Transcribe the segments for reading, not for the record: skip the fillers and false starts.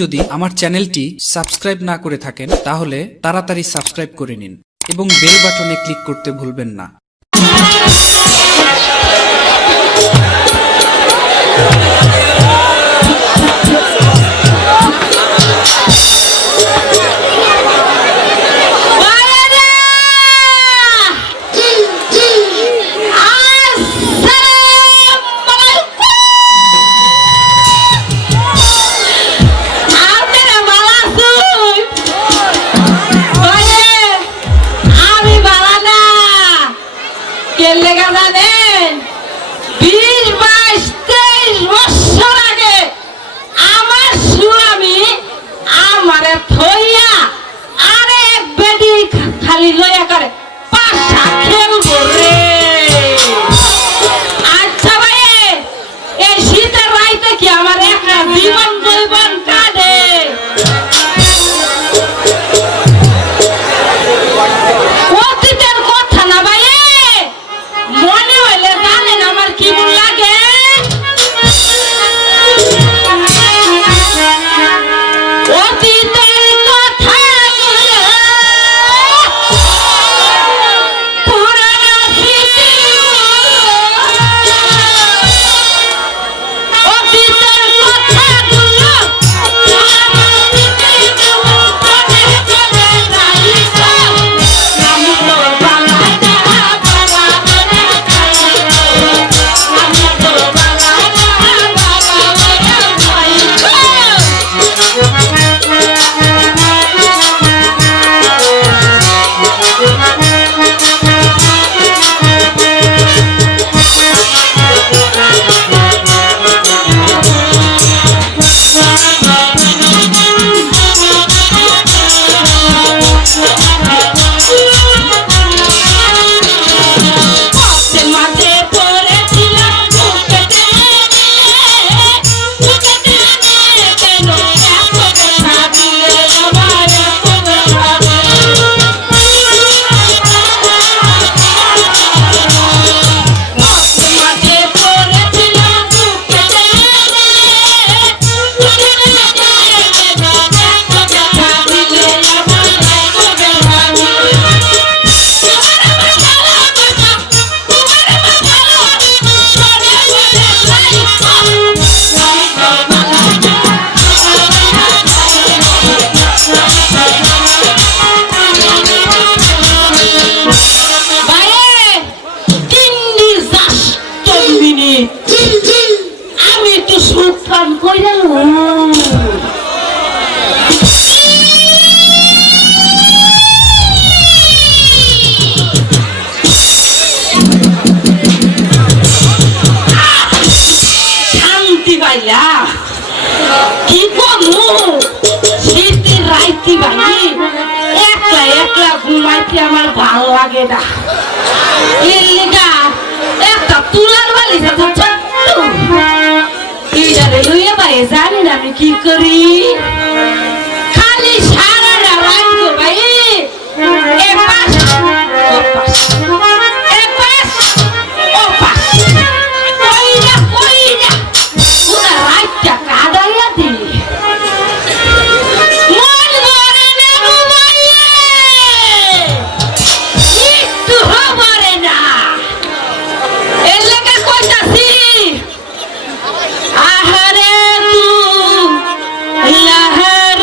যদি আমার চ্যানেলটি সাবস্ক্রাইব না করে থাকেন তাহলে তাড়াতাড়ি সাবস্ক্রাইব করে নিন এবং বেল বাটনে ক্লিক করতে ভুলবেন না। খালি লয়া করে পাশা খেলবো রে। আচ্ছা ভাই, এই শীতের রাইতে কি আমার একটা জীবন জৈবন কাটে? অতীতের কথা না ভাই, মনে হইলে জানেন আমার কেমন লাগে। অতীতের কথা আমি একটু সুখ পান করে শান্তি পাইলা কি করবো? শীতের রাইতি ভাই একলা একলা ঘুমাইতে আমার ভালো লাগে না। এর লিগা একটা তুলার বালি লইয়া ভাই জানি না আমি কি করি। খালি সারাটা রাত ভাই এপাশ ওপাশ এপাশ ওপাশ কইরা কইরা পুরা রাতটা কাদাইয়া দিলি। মন ভরে না ঘুমাইয়ে, একটু ভরে না। এর লেগে কইতাছি আহারে তু লহর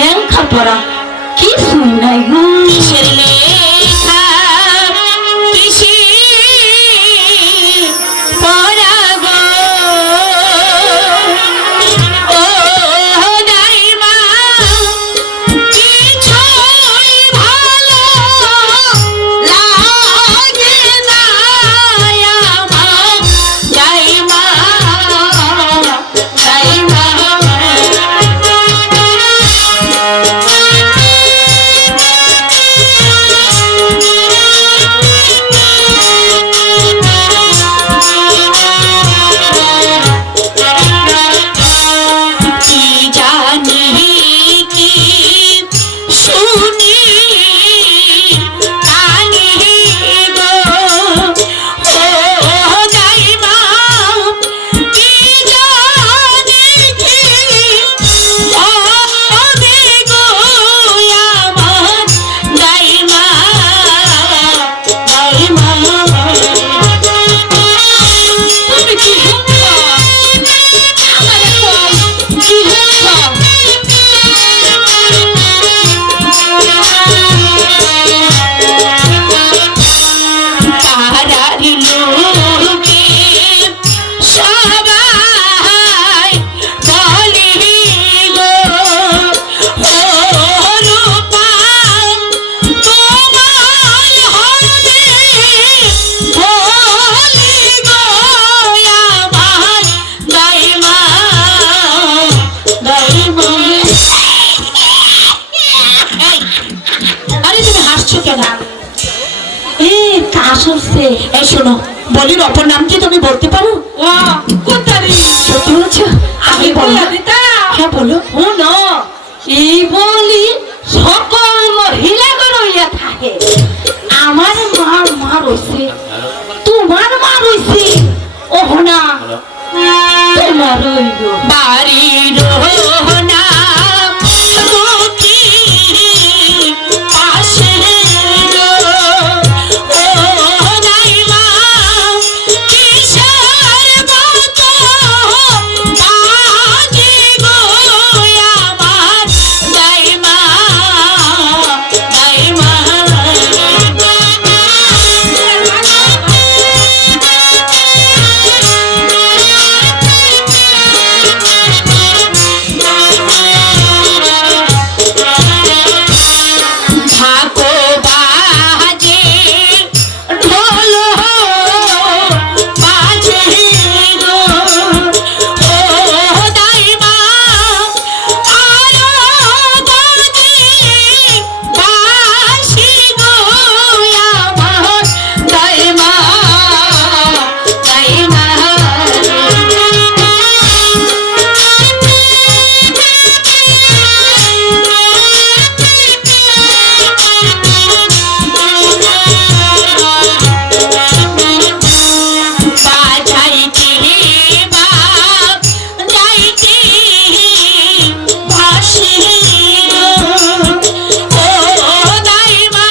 লেখা পড়া কিছুই নাই গো। কিসের লেখা কিসের পড়া গো ও দাইমা কিছুই ভালো লাগে না আমার দাইমা দাইমা কি জানি কি শুনি কানি গো ও দাইমা কি জানি কি হবে গো আমার দাইমা দাইমা তুমি কি শুনছো? আমারে কও, কি শুনছো? পাড়ার লোকে সবাই বলে গো ও রূপা তোমায় হবে বলি গো আমার দাইমা দাইমা আরে তুমি হাসছো কেন? কাশ হচ্ছে। এই শোনো, বলির অপর নাম কি তুমি বলতে পারো? ও কোথারি সত্যি বলছো? আমি বলে দিতা। হ্যাঁ বলো। শুনো, এই বলি সকল মহিলাগণ হইয়া থাকে। আমার মার মা রইছে, তোমার মা রইছে, ওহ না তোমার রইল। বাড়ির না রুটি পাশে গো ও দাইমা কিসের মতো বাজে গো আমার দাইমা দাইমা ঢাকো বাজে ঢোল বাজে গো ও দাইমা আরো বাজে বাঁশি গো আমার দাইমা দাইমা বাজাইতে বাপ যাইতে ভাসি ও দাইমা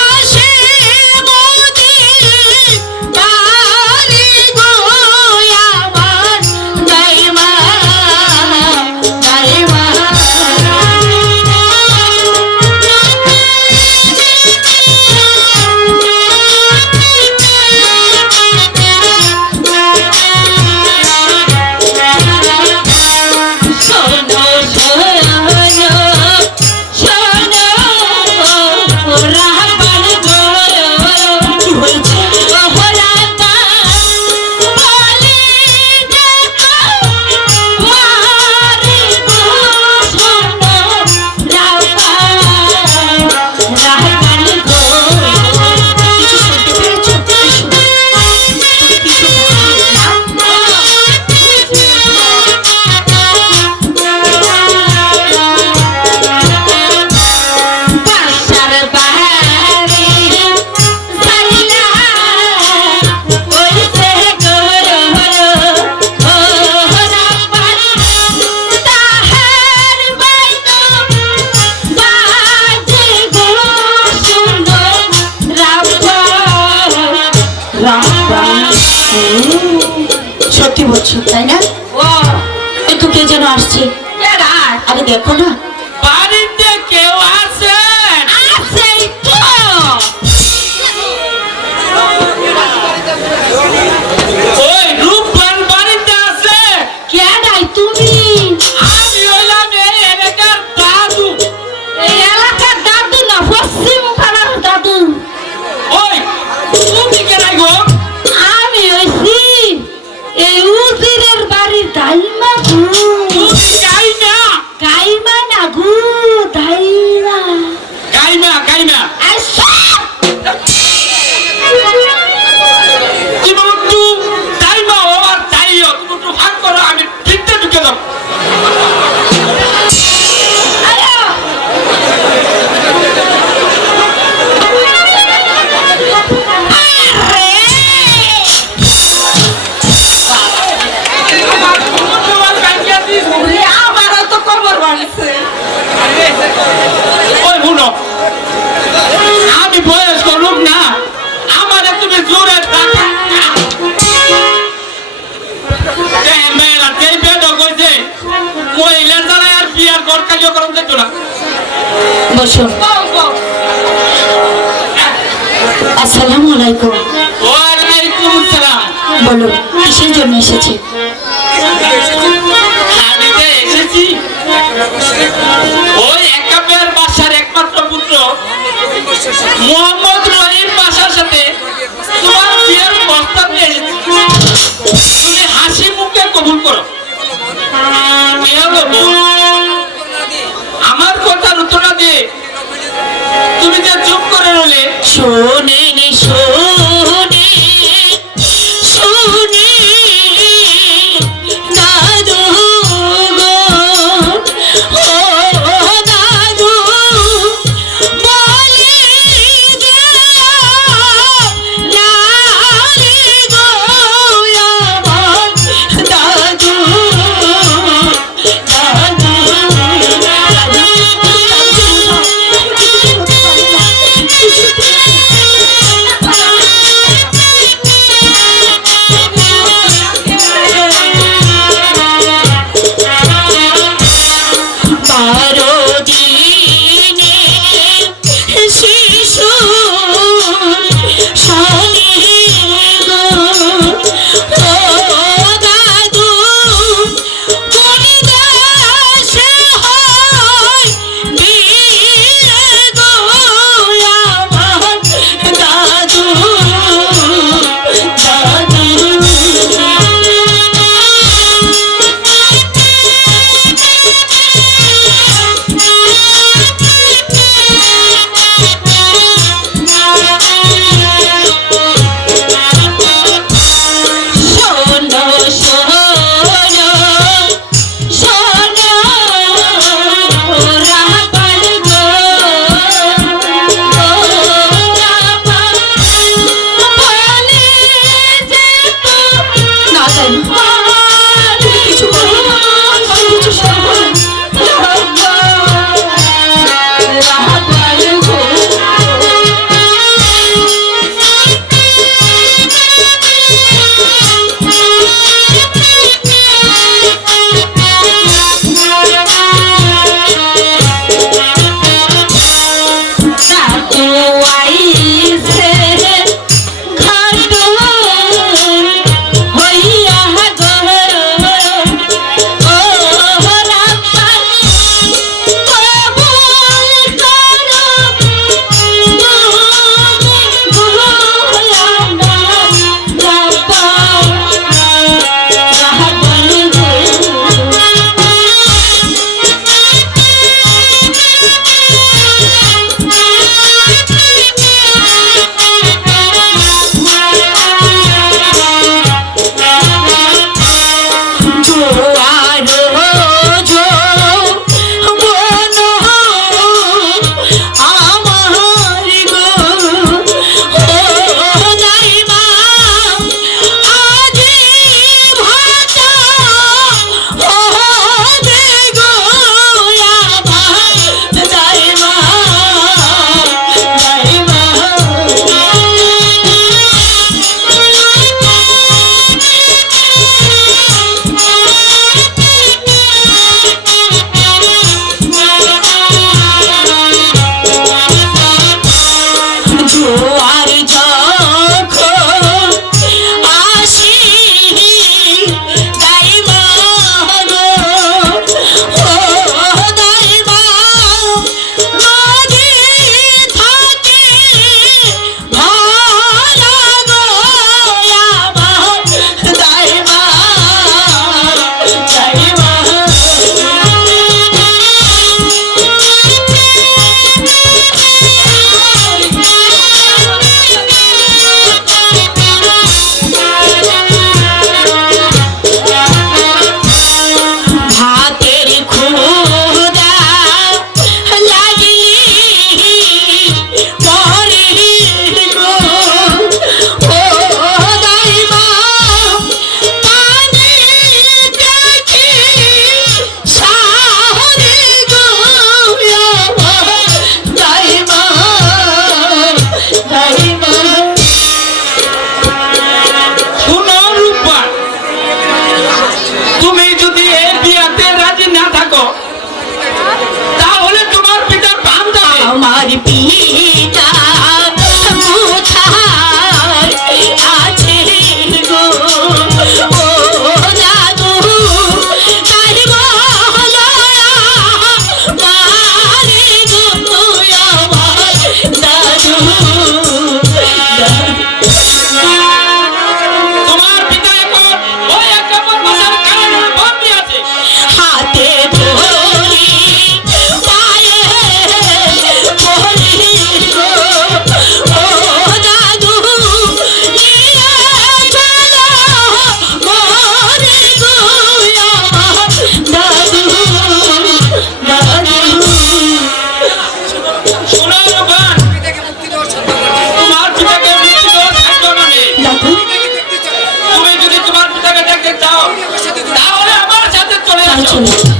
আসে মোদি বাড়ি গো আমার দাইমা দাইমা শোনো শোনো শোনো রাহবান গো কি হয়েছে রাহবা বলি দেখো মারি গো শোনো রাহবা রাহবান গো কিছু শুনতে পেরেছো? কিছু বাসার বাহারি সাইলা কইছে গরো ও রাব্বান তাহার বাইতো বাজে গো শুনো রাব্বা রাব্বা সত্যি বলছো তাই না? ও একটু কে যেন আসছে। এরা আরে দেখো না। বাড়িতে কেউ আছে? আছেই তো। ওই রূপবান বাড়িতে আছে? কেডাই তুমি? আমি হইলাম এই এলাকার দাদু। এই এলাকার দাদু না, পশ্চিম পাড়ার দাদু। ওই তুমি কেনাই গো? আমি হইছি এই উজিরের বাড়ির দাইমা গু। তুমি গাইমা? গাইমা না গু, দাইমা। গাইমা গাইমা আচ্ছা। তুমি একটু গাইমা ও আর যাইও, তুমি একটু ভাগ করো, আমি ঠিকটা ঢুকে যাবো। আয়া। আরে! তোমার গাইয়া দিস। ওরে, আমারও তো কবর বানিয়েছে। ওই শুনো, আমি বয়স্ক লোক না, আমার তুমি জোরে ডাকা। দেখেন মেয়েরা, যেই বেদ কইছে মহিলা যারা আর বিয়ার ঘর কালিও করুন দেখতো না। বসো। আসসালামু আলাইকুম। ওয়ালাইকুম আসসালাম। বলো কিসের জন্য এসেছে? আমি যে এসেছি ওই একাবের বাসার একমাত্র পুত্র মোহাম্মদ রহিম বাসার সাথে তোমার বিয়ের প্রস্তাব নিয়ে এসেছি। তুমি হাসি মুখে কবুল করো। কি হলো বউ? আমার কথার উত্তর না দিয়ে তুমি যে চুপ করে রইলে। শোনে শোনে শোনে দাদু গো, ও দাদু বলি নারী গো আমার দাদু দাদু দাদু আমার পিতা কোথায় আছে গো ও দাদু তাই বলো মারে গো আমার দাদু তোমার পিতা এখন ওই একাম্বর ভাষার কারণে বন্দী আছে। হাতে ধরি পায়ে ধরি গো ও দাদু নিয়ে চলো মোরে গো আমার দাদু দাদু শোনো গান, তোমার পিতাকে মুক্তি দেওয়ার সাধ্য মানে দাদু তুমি যদি তোমার পিতাকে দেখতে চাও তাহলে আমার সাথে চলে আসো। চলো